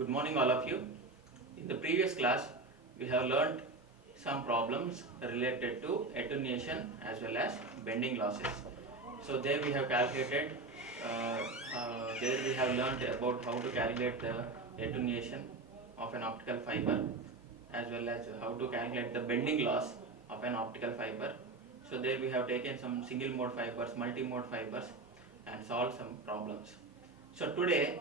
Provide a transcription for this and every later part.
Good morning all of you. In the previous class we have learnt some problems related to attenuation as well as bending losses. So there we have calculated, there we have learnt about how to calculate the attenuation of an optical fiber as well as how to calculate the bending loss of an optical fiber. So there we have taken some single mode fibers, multi-mode fibers and solved some problems. So today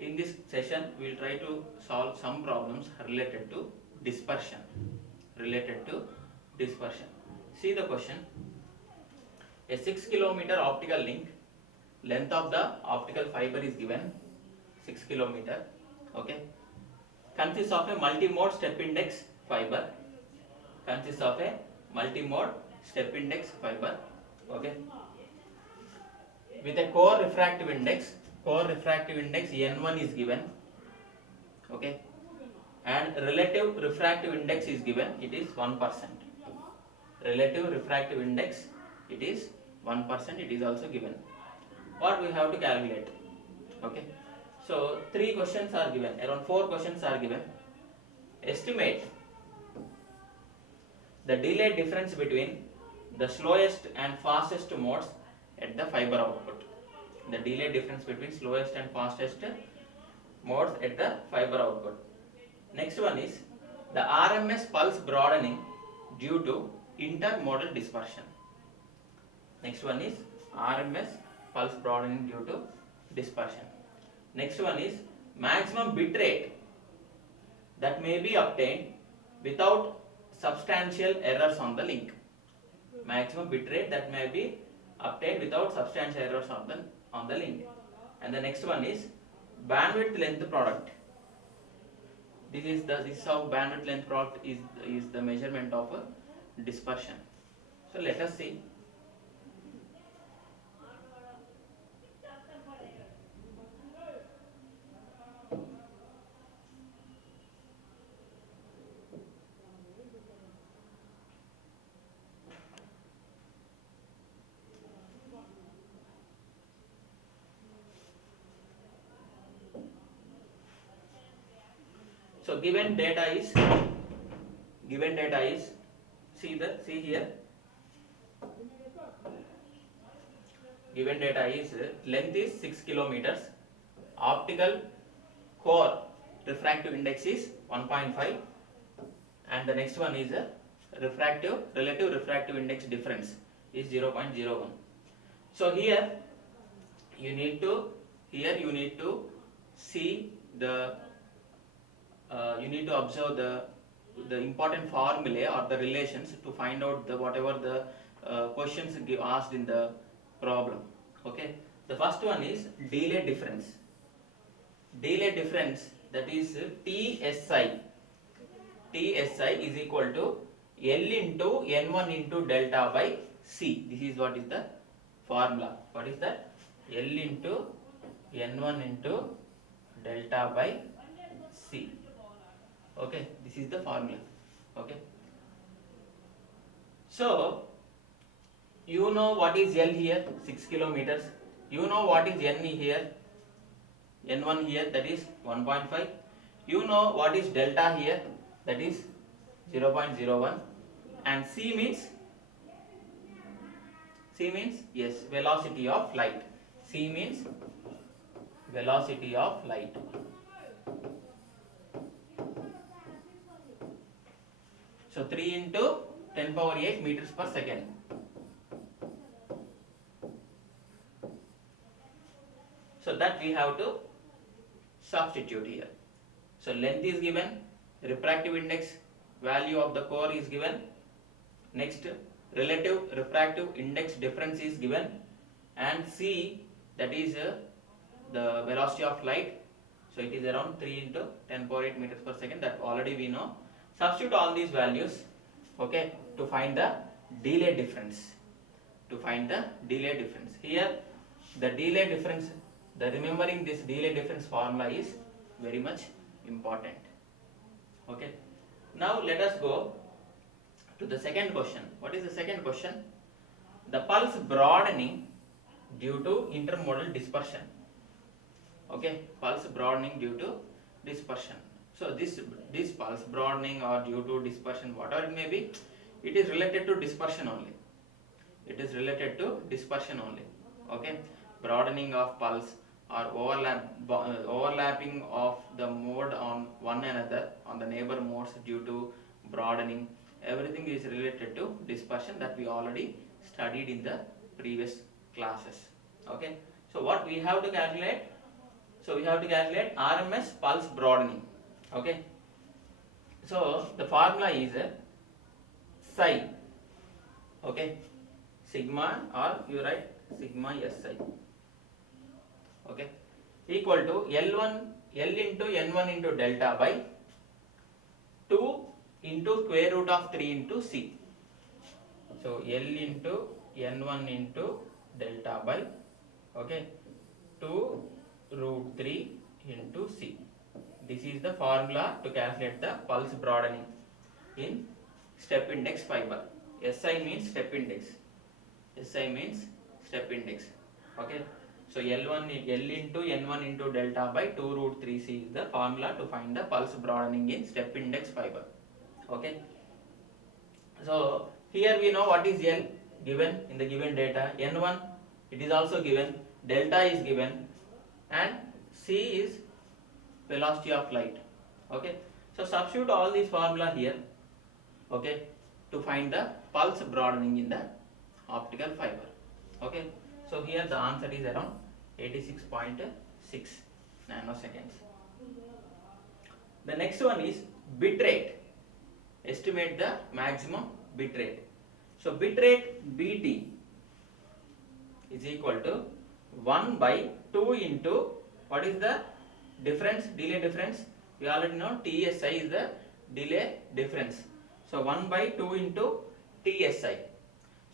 in this session we will try to solve some problems related to dispersion. See the question. A 6 kilometer optical link, length of the optical fiber is given 6 kilometer. Okay, consists of a multi-mode step index fiber. Okay, with a core refractive index n1 is given. Okay, and relative refractive index is given, it is 1%. Relative refractive index, it is 1%, it is also given. What we have to calculate? Okay, so 3 questions are given, around 4 questions are given. Estimate the delay difference between the slowest and fastest modes at the fiber output. The delay difference between slowest and fastest modes at the fiber output. Next one is the RMS pulse broadening due to intermodal dispersion. Next one is RMS pulse broadening due to dispersion. Next one is maximum bit rate that may be obtained without substantial errors on the link. Maximum bit rate that may be obtained without substantial errors on the link. And the next one is bandwidth length product. This is how bandwidth length product is the measurement of dispersion. So let us see. So given data is see here, given data is length is 6 kilometers, optical core refractive index is 1.5, and the next one is relative refractive index difference is 0.01. So here you need to see the you need to observe the important formulae or the relations to find out the whatever the questions asked in the problem. Okay, the first one is delay difference. Delay difference, that is TSI. TSI is equal to L into N1 into delta by C. This is what is the formula. What is that? L into N1 into delta by C. Okay, this is the formula. Okay, so you know what is L here, 6 kilometers. You know what is N here, N1 here, that is 1.5. You know what is delta here, that is 0.01, and C means yes, velocity of light. C means velocity of light. So 3 into 10 power 8 meters per second. So that we have to substitute here. So length is given, refractive index value of the core is given. Next, relative refractive index difference is given, and C, that is the velocity of light. So it is around 3 into 10 power 8 meters per second. That already we know. Substitute all these values, okay, to find the delay difference. Here the delay difference, remembering this delay difference formula is very much important. Okay, now let us go to the second question. What is the second question? The pulse broadening due to intermodal dispersion. Okay, pulse broadening due to dispersion. So this pulse broadening or due to dispersion, whatever it may be, it is related to dispersion only. It is related to dispersion only. Okay, broadening of pulse or overlapping of the mode on one another on the neighbor modes due to broadening. Everything is related to dispersion that we already studied in the previous classes. Okay, so what we have to calculate? So we have to calculate RMS pulse broadening. Okay, so the formula is psi. Okay, sigma, or you write sigma SI. Okay, equal to L into N1 into delta by 2 into square root of 3 into C. So L into N1 into delta by, okay, 2 root 3 into C. This is the formula to calculate the pulse broadening in step index fiber. SI means step index. SI means step index. Okay. So L into N1 into delta by 2 root 3C is the formula to find the pulse broadening in step index fiber. Okay. So here we know what is L given in the given data. N1 it is also given. Delta is given, and C is velocity of light. Okay. So substitute all these formula here. Okay. To find the pulse broadening in the optical fiber. Okay. So here the answer is around 86.6 nanoseconds. The next one is bit rate. Estimate the maximum bit rate. So bit rate BT is equal to 1 by 2 into, what is the difference, delay difference? We already know TSI is the delay difference. So 1 by 2 into TSI.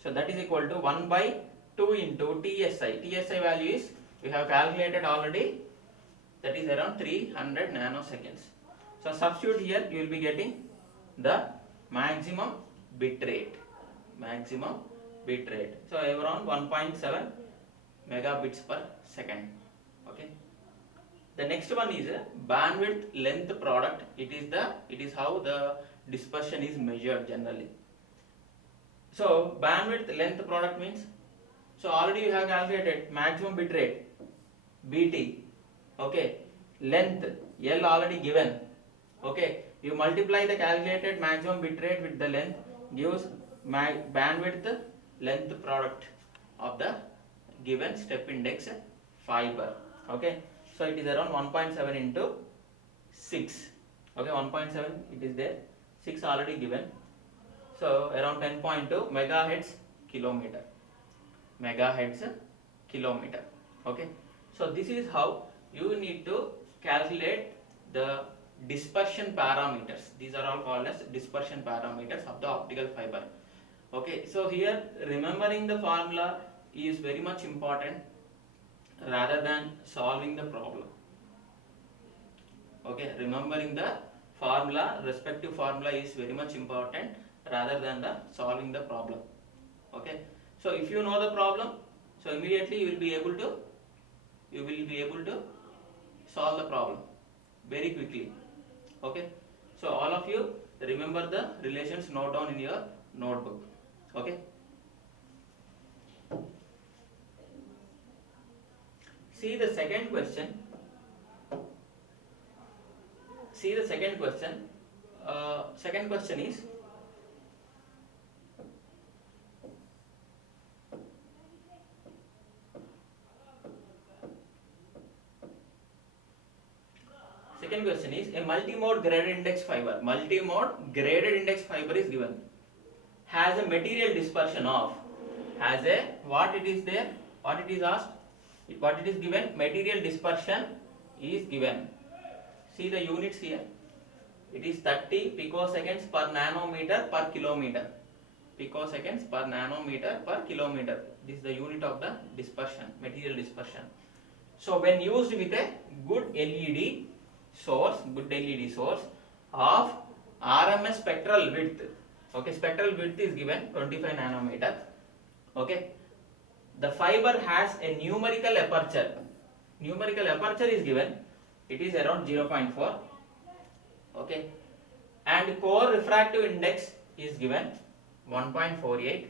So that is equal to 1 by 2 into TSI. TSI value is, we have calculated already, that is around 300 nanoseconds. So substitute here, you will be getting the maximum bit rate. Maximum bit rate. So around 1.7 megabits per second. Okay. The next one is bandwidth length product. It is how the dispersion is measured generally. So bandwidth length product means, so already you have calculated maximum bit rate BT. Okay, length L already given. Okay, you multiply the calculated maximum bit rate with the length, gives bandwidth length product of the given step index fiber. Okay, so it is around 1.7 into 6. Okay, 1.7 it is there, 6 already given. So around 10.2 megahertz kilometer. Megahertz kilometer. Okay, so this is how you need to calculate the dispersion parameters. These are all called as dispersion parameters of the optical fiber. Okay, so here remembering the formula is very much important rather than solving the problem. Okay, remembering the formula, respective formula is very much important rather than the solving the problem. Okay, so if you know the problem, so immediately you will be able to solve the problem very quickly. Okay, so all of you remember the relations, note down in your notebook. Okay, see the second question. Second question is, a multimode graded index fiber. Multimode graded index fiber is given. Has a material dispersion of, has a, what it is there, what it is asked, what it is given, material dispersion is given. See the units here. It is 30 picoseconds per nanometer per kilometer. Picoseconds per nanometer per kilometer. This is the unit of the dispersion, material dispersion. So when used with a good LED source of RMS spectral width. Okay, spectral width is given 25 nanometer. Okay, the fiber has a numerical aperture. Numerical aperture is given it is around 0.4. Okay, and core refractive index is given 1.48,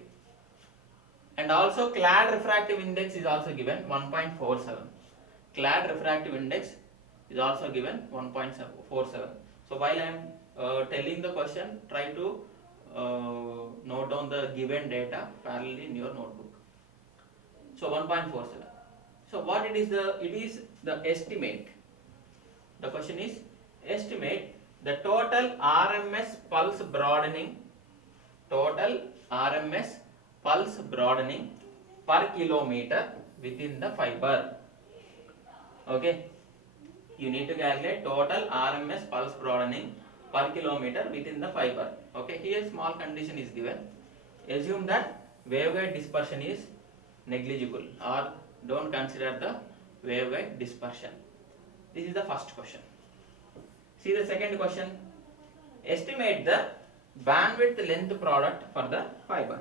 and also clad refractive index is also given 1.47. Clad refractive index is also given 1.47. So while I am telling the question, try to note down the given data parallelly in your notebook. So 1.47. So what it is the estimate. The question is estimate the total RMS pulse broadening, total RMS pulse broadening per kilometer within the fiber. Okay, you need to calculate total RMS pulse broadening per kilometer within the fiber. Okay, here small condition is given. Assume that waveguide dispersion is negligible, or don't consider the waveguide dispersion. This is the first question. See the second question. Estimate the bandwidth length product for the fiber.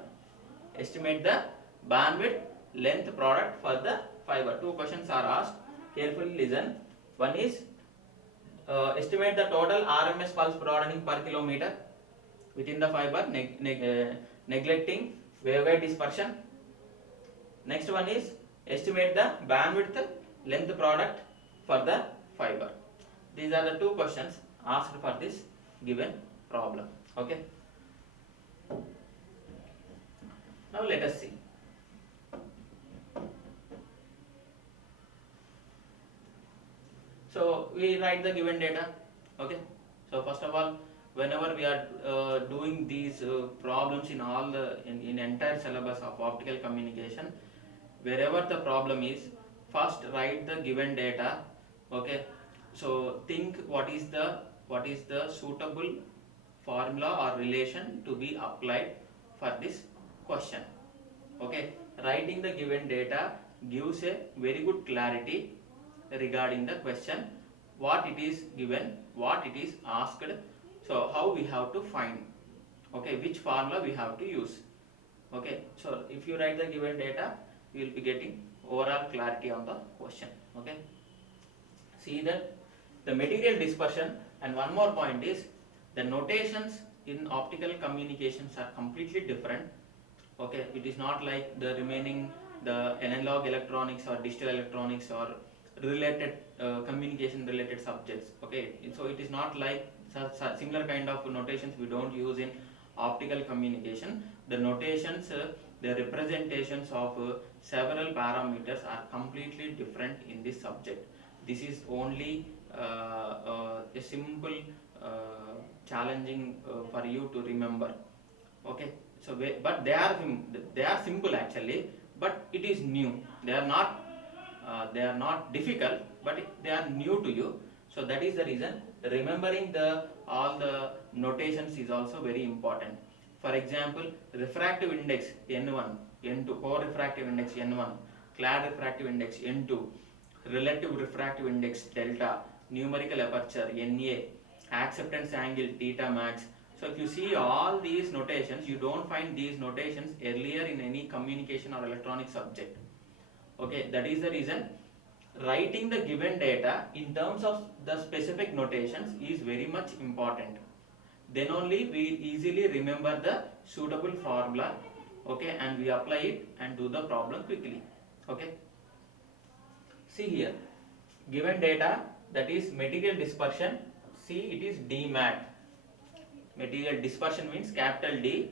Estimate the bandwidth length product for the fiber. Two questions are asked. Carefully listen. One is estimate the total RMS pulse broadening per kilometer within the fiber, neglecting waveguide dispersion. Next one is estimate the bandwidth length product for the fiber. These are the two questions asked for this given problem. Okay. Now let us see. So we write the given data. Okay. So first of all, whenever we are doing these problems in all the in entire syllabus of optical communication, wherever the problem is, first write the given data. Okay. So think what is the suitable formula or relation to be applied for this question. Okay, writing the given data gives a very good clarity regarding the question, what it is given, what it is asked, so how we have to find, okay, which formula we have to use. Okay, so if you write the given data, you will be getting overall clarity on the question. Okay, see that the material dispersion, and one more point is the notations in optical communications are completely different. Okay, it is not like the remaining the analog electronics or digital electronics or related communication related subjects. Okay, so it is not like similar kind of notations we don't use in optical communication. The notations, the representations of several parameters are completely different in this subject. This is only a simple challenging for you to remember. Okay, so but they are simple actually, but it is new. They are not difficult, but they are new to you. So that is the reason remembering all the notations is also very important. For example, refractive index N1, N2, core refractive index N1, clad refractive index N2, relative refractive index delta, numerical aperture Na, acceptance angle theta max. So if you see all these notations, you don't find these notations earlier in any communication or electronic subject. Okay, that is the reason writing the given data in terms of the specific notations is very much important. Then only we easily remember the suitable formula. Okay, and we apply it and do the problem quickly. Okay, see here, given data, that is material dispersion. See, it is DMAT. Material dispersion means capital D.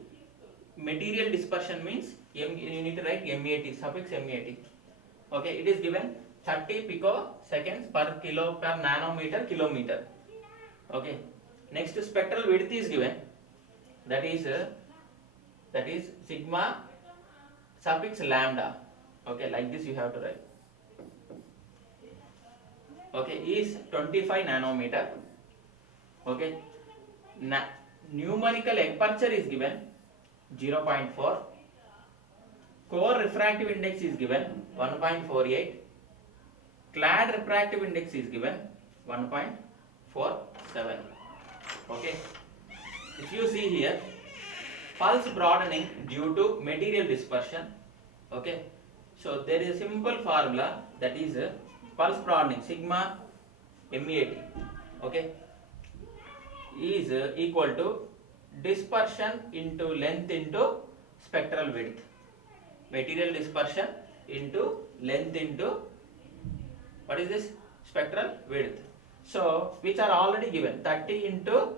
Material dispersion means you need to write MAT, suffix MAT. Okay, it is given 30 picoseconds per nanometer kilometer. Okay, next spectral width is given, that is sigma suffix lambda. Okay, like this you have to write. Okay, is 25 nanometer. Okay, numerical aperture is given 0.4. Core refractive index is given 1.48. Clad refractive index is given 1.47. Okay, if you see here, pulse broadening due to material dispersion. Okay, so there is a simple formula, that is pulse broadening sigma MEAT, okay, is equal to dispersion into length into spectral width. Material dispersion into length into what is this? Spectral width. So which are already given, 30 into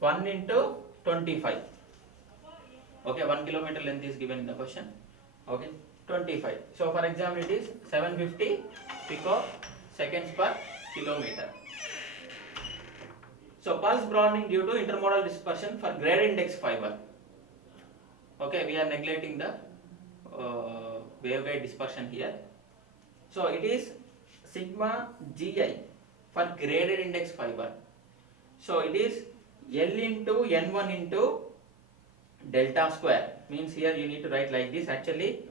1 into 25. Okay, 1 kilometer length is given in the question. Okay, 25. So for example it is 750 picoseconds per kilometer. So pulse broadening due to intermodal dispersion for grade index fiber. Okay, we are neglecting the waveguide dispersion here. So it is sigma gi for graded index fiber. So it is L into N1 into delta square, means here you need to write like this actually,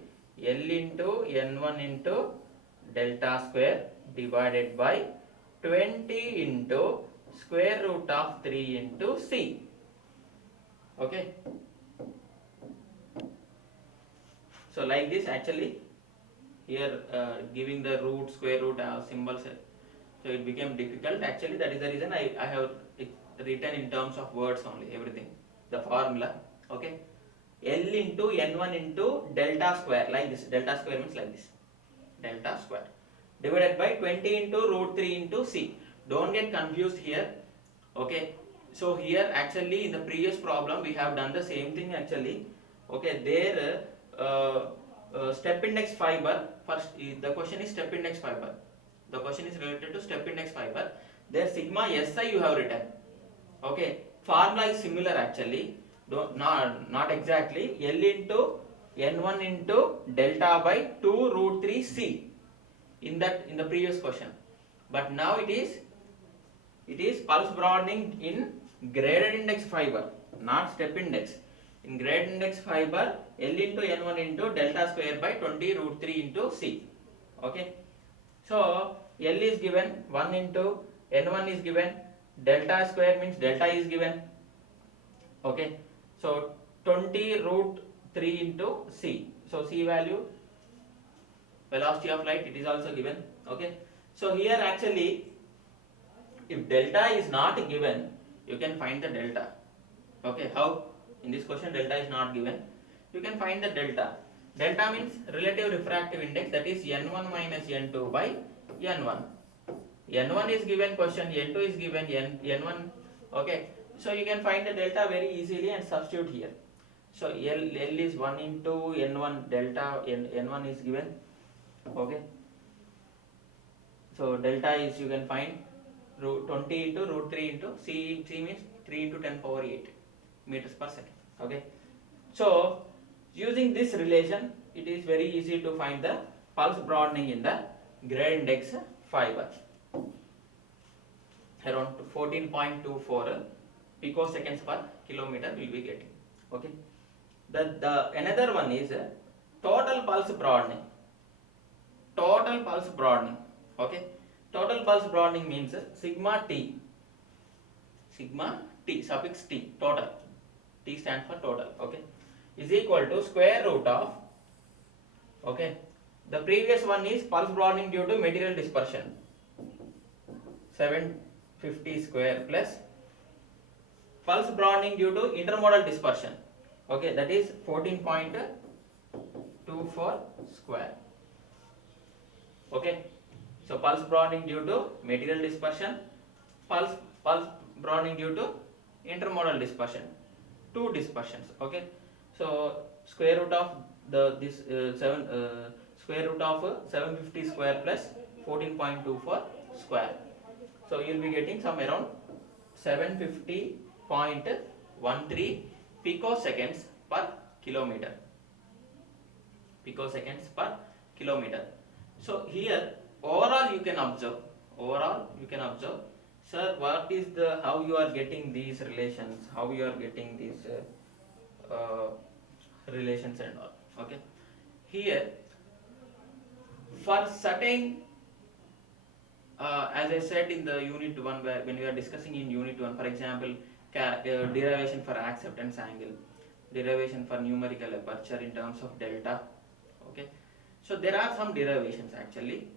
L into N1 into delta square divided by 20 into square root of 3 into C. Okay. So like this actually, here giving the root, square root symbols, so it became difficult. Actually that is the reason I have written in terms of words only, everything, the formula. Okay, L into N1 into delta square, like this, delta square means like this, delta square divided by 20 into root 3 into C. Don't get confused here. Okay, so here actually in the previous problem we have done the same thing actually. Okay, there step index fiber, first the question is step index fiber, the question is related to step index fiber. There sigma SI you have written. Okay, formula is similar actually, not exactly, L into N1 into delta by 2 root 3 C in the previous question, but now it is pulse broadening in graded index fiber, not step index. In graded index fiber, L into N1 into delta square by 20 root 3 into C. Okay, so L is given, 1 into N1 is given, delta square means delta is given. Okay, so 20 root 3 into C. So C value, velocity of light, it is also given. Okay, so here actually if delta is not given, you can find the delta. Okay, how? In this question delta is not given, you can find the delta. Delta means relative refractive index, that is N1 minus N2 by N1. N1 is given question, N2 is given, N1. Okay, so you can find the delta very easily and substitute here. So L is 1 into N1 delta, N1 is given. Okay, so delta is, you can find root 20 into root 3 into C means 3 into 10 power 8 meters per second. Okay, so using this relation it is very easy to find the pulse broadening in the grade index fiber. Around 14.24 picoseconds per kilometer we will be getting. Okay, the another one is total pulse broadening. Total pulse broadening. Okay, total pulse broadening means sigma t, suffix t, total, t stands for total. Okay, is equal to square root of, okay, the previous one is pulse broadening due to material dispersion, 750 square, plus pulse broadening due to intermodal dispersion. Okay, that is 14.24 square. Okay, so pulse broadening due to material dispersion, pulse broadening due to intermodal dispersion, two dispersions. Okay, so square root of square root of 750 square plus 14.24 square. So you will be getting some around 750.13 picoseconds per kilometer. Picoseconds per kilometer. So here overall you can observe, sir, what is the, how you are getting these relations, how you are getting these relations and all. Okay, here for certain as I said in the unit 1, where when we are discussing in unit 1, for example, derivation for acceptance angle, derivation for numerical aperture in terms of delta. Okay, so there are some derivations actually,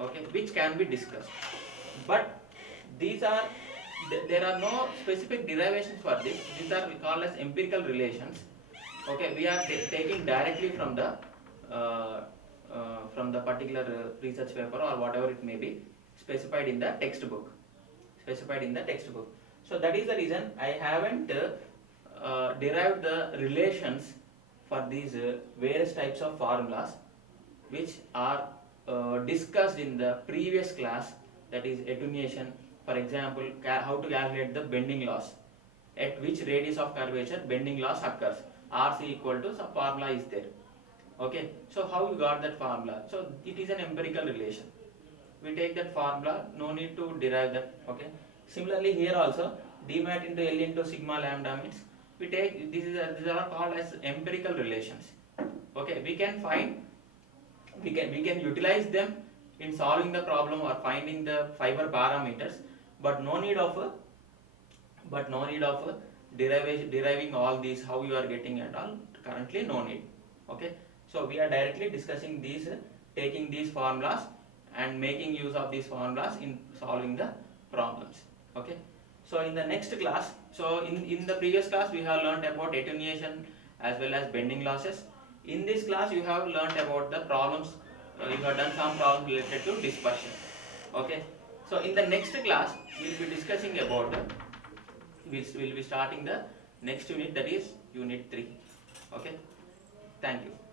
okay, which can be discussed. but these are there are no specific derivations for this. These are called as empirical relations. Okay, we are taking directly uh, from the particular research paper or whatever it may be specified in the textbook. Specified in the textbook. So that is the reason I haven't derived the relations for these various types of formulas which are discussed in the previous class, that is attenuation. For example, how to calculate the bending loss, at which radius of curvature bending loss occurs, RC equal to some formula is there. Okay, so how you got that formula? So it is an empirical relation. We take that formula, no need to derive that. Okay, similarly here also d mat into L into sigma lambda means we take these are called as empirical relations. Okay, we can utilize them in solving the problem or finding the fiber parameters, but no need of deriving all these, how you are getting and all, currently no need. Okay, so we are directly discussing these, taking these formulas and making use of these formulas in solving the problems. Okay, so in the next class, so in the previous class we have learned about attenuation as well as bending losses. In this class you have learned about the problems, you have done some problems related to dispersion. Okay, so in the next class we will be discussing about we'll be starting the next unit, that is unit 3. Okay, thank you.